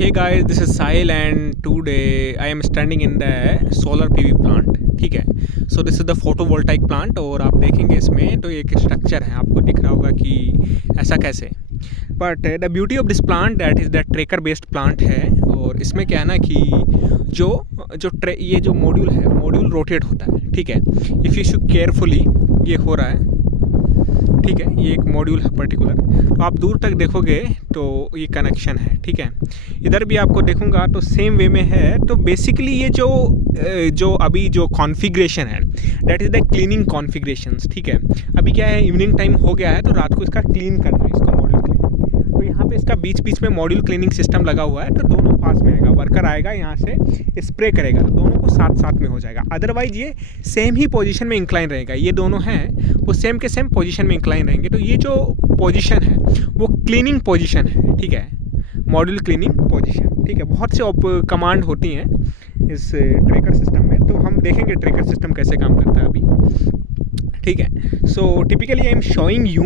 Hey guys, this is Sahil and today I am standing in the solar PV plant. ठीक है, so this is the photovoltaic plant और आप देखेंगे इसमें तो एक स्ट्रक्चर है, आपको दिख रहा होगा कि ऐसा कैसे। But the beauty of this plant that is the tracker based plant है। और इसमें क्या है ना कि ये जो मॉड्यूल रोटेट होता है। ठीक है, इफ़ यू शू केयरफुली, ये हो रहा है। ठीक है, ये एक मॉड्यूल है पर्टिकुलर, तो आप दूर तक देखोगे तो ये कनेक्शन है। ठीक है, इधर भी आपको देखूंगा तो सेम वे में है। तो बेसिकली ये जो अभी जो कॉन्फ़िगरेशन है that is the cleaning configurations. ठीक है, अभी क्या है, इवनिंग टाइम हो गया है तो रात को इसका क्लीन करना है, इसका मॉड्यूल क्लीनिंग। तो यहाँ पे इसका बीच में मॉड्यूल क्लीनिंग सिस्टम लगा हुआ है, तो दोनों पास में आएगा, वर्कर आएगा यहाँ से स्प्रे करेगा, तो दोनों को साथ में हो जाएगा। अदरवाइज ये सेम ही पोजीशन में इंक्लाइन रहेगा, ये दोनों हैं वो सेम के सेम पोजीशन में इंक्लाइन रहेंगे। तो ये जो पोजीशन है वो क्लीनिंग पोजीशन है। ठीक है, मॉड्यूल क्लीनिंग पोजीशन। ठीक है, बहुत से कमांड होती हैं इस ट्रेकर सिस्टम में, तो हम देखेंगे ट्रेकर सिस्टम कैसे काम करता है अभी। ठीक है, so typically I am showing you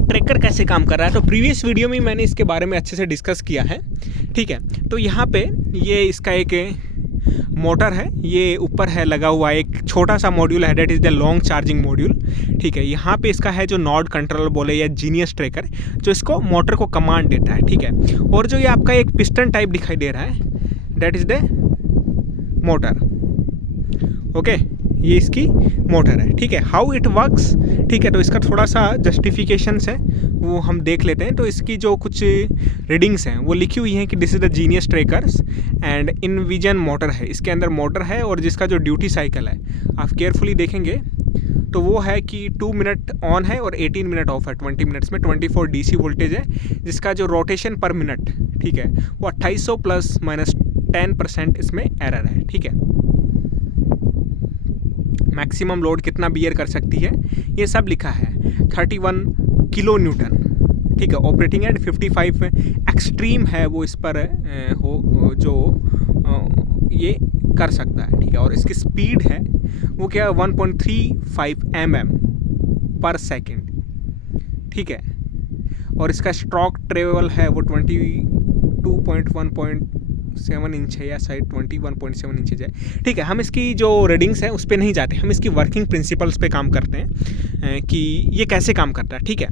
tracker कैसे काम कर रहा है। तो प्रीवियस वीडियो में मैंने इसके बारे में अच्छे से डिस्कस किया है। ठीक है, तो यहाँ पे ये इसका एक मोटर है, ये ऊपर है लगा हुआ एक छोटा सा मॉड्यूल है, that is the long charging module. ठीक है, यहाँ पे इसका है जो नॉड कंट्रोलर बोले या जीनियस ट्रेकर, जो इसको मोटर को कमांड देता है। ठीक है, और जो ये आपका एक पिस्टन टाइप दिखाई दे रहा है that is the motor. Okay, ये इसकी मोटर है। ठीक है, हाउ इट वर्क्स। ठीक है, तो इसका थोड़ा सा जस्टिफिकेशंस है वो हम देख लेते हैं। तो इसकी जो कुछ रीडिंग्स हैं वो लिखी हुई हैं कि this is the genius trekkers and इनविजन motor है, इसके अंदर मोटर है और जिसका जो ड्यूटी साइकिल है आप केयरफुली देखेंगे तो वो है कि 2 मिनट ऑन है और 18 मिनट ऑफ है। 20 मिनट्स में 24 DC वोल्टेज है, जिसका जो रोटेशन पर मिनट, ठीक है, वो 2800 ±10% इसमें एरर है। ठीक है, मैक्सिमम लोड कितना बियर कर सकती है ये सब लिखा है, 31 किलो न्यूटन। ठीक है, ऑपरेटिंग एट 55 एक्सट्रीम है वो इस पर ये कर सकता है। ठीक है, और इसकी स्पीड है वो क्या 1.35 mm पर सेकेंड। ठीक है, और इसका स्ट्रोक ट्रेवल है वो 22.1.7 इंच है या शायद 21.7 इंचेज है। ठीक है, हम इसकी जो रीडिंग्स हैं उस पर नहीं जाते, हम इसकी वर्किंग प्रिंसिपल्स पे काम करते हैं कि ये कैसे काम करता है। ठीक है,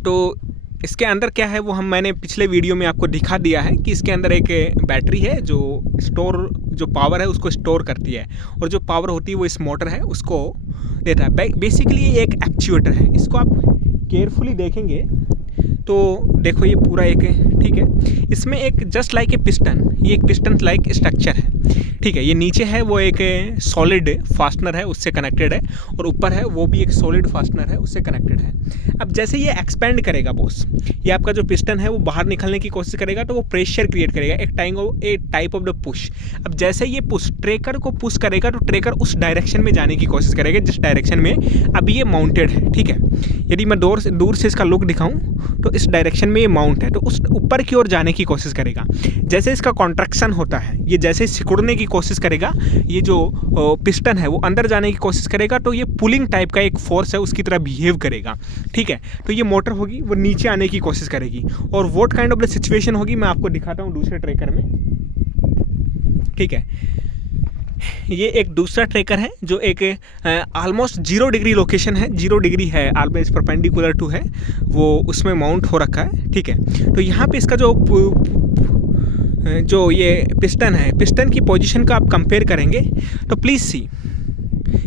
तो इसके अंदर क्या है वो मैंने पिछले वीडियो में आपको दिखा दिया है कि इसके अंदर एक बैटरी है जो पावर है उसको स्टोर करती है, और जो पावर होती है वो इस मोटर है उसको देता है। बेसिकली ये एक एक्चुएटर है, इसको आप केयरफुली देखेंगे तो देखो ये पूरा एक है। ठीक है, इसमें एक जस्ट लाइक ए पिस्टन, ये एक पिस्टन लाइक स्ट्रक्चर है। ठीक है, ये नीचे है वो एक सॉलिड फास्टनर है उससे कनेक्टेड है, और ऊपर है वो भी एक सॉलिड फास्टनर है उससे कनेक्टेड है। अब जैसे ये एक्सपेंड करेगा बॉस, ये आपका जो पिस्टन है वो बाहर निकलने की कोशिश करेगा तो वो प्रेशर क्रिएट करेगा, एक टाइप ऑफ द पुश। अब जैसे ये ट्रेकर को पुश करेगा तो ट्रेकर उस डायरेक्शन में जाने की कोशिश करेगा जिस डायरेक्शन में अभी ये माउंटेड है। ठीक है, यदि मैं दूर से इसका लुक दिखाऊं तो इस डायरेक्शन में ये माउंट है, तो उस ऊपर की ओर जाने की कोशिश करेगा। जैसे इसका कॉन्ट्रैक्शन होता है, ये जैसे सिकुड़ने की कोशिश करेगा, ये जो पिस्टन है वो अंदर जाने की कोशिश करेगा, तो ये पुलिंग टाइप का एक फोर्स है उसकी तरह बिहेव करेगा। ठीक है, तो ये मोटर होगी वो नीचे आने की कोशिश करेगी, और what kind of the situation होगी मैं आपको दिखाता हूँ दूसरे ट्रेकर में। ठीक है, ये एक दूसरा ट्रेकर है जो एक ऑलमोस्ट 0 डिग्री लोकेशन है, 0 डिग्री है, ऑलमोस्ट परपेंडिकुलर टू है वो, उसमें माउंट हो रखा है। ठीक है, तो यहाँ पे इसका जो ये पिस्टन है, पिस्टन की पोजीशन का आप कंपेयर करेंगे तो प्लीज़ सी,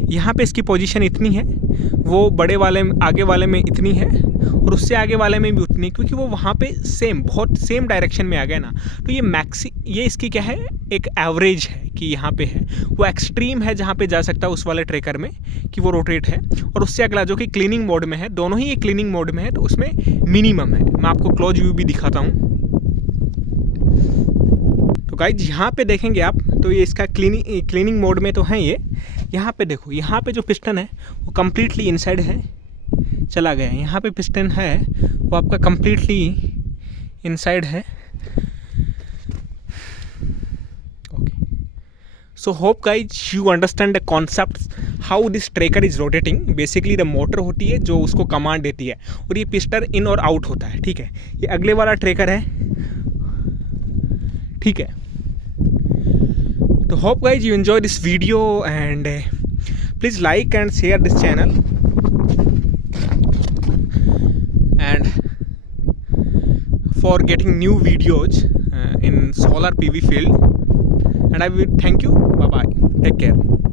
यहाँ पे इसकी पोजीशन इतनी है, वो बड़े वाले आगे वाले में इतनी है, और उससे आगे वाले में भी उतनी, क्योंकि वो वहाँ पे बहुत सेम डायरेक्शन में आ गया ना। तो ये इसकी क्या है, एक एवरेज है कि यहाँ पे है, वो एक्सट्रीम है जहाँ पे जा सकता है उस वाले ट्रेकर में कि वो रोटेट है, और उससे अगला जो कि क्लीनिंग मोड में है, दोनों ही ये क्लीनिंग मोड में है तो उसमें मिनिमम है। मैं आपको क्लोज व्यू भी दिखाता हूँ। तो गाइज यहाँ पे देखेंगे आप तो ये इसका क्लीनिंग मोड में तो है ये। यहाँ पे देखो, यहाँ पे जो पिस्टन है वो कम्प्लीटली इनसाइड है, चला गया। यहाँ पे पिस्टन है वो आपका कम्प्लीटली इनसाइड है। Okay, so hope guys you understand the concept how this tracker is rotating. Basically the motor होती है जो उसको कमांड देती है, और ये पिस्टन इन और आउट होता है। ठीक है, ये अगले वाला ट्रेकर है ठीक है। तो hope guys you enjoy this video and please like and share this channel and for getting new videos in solar PV field, and I will thank you. Bye bye, take care.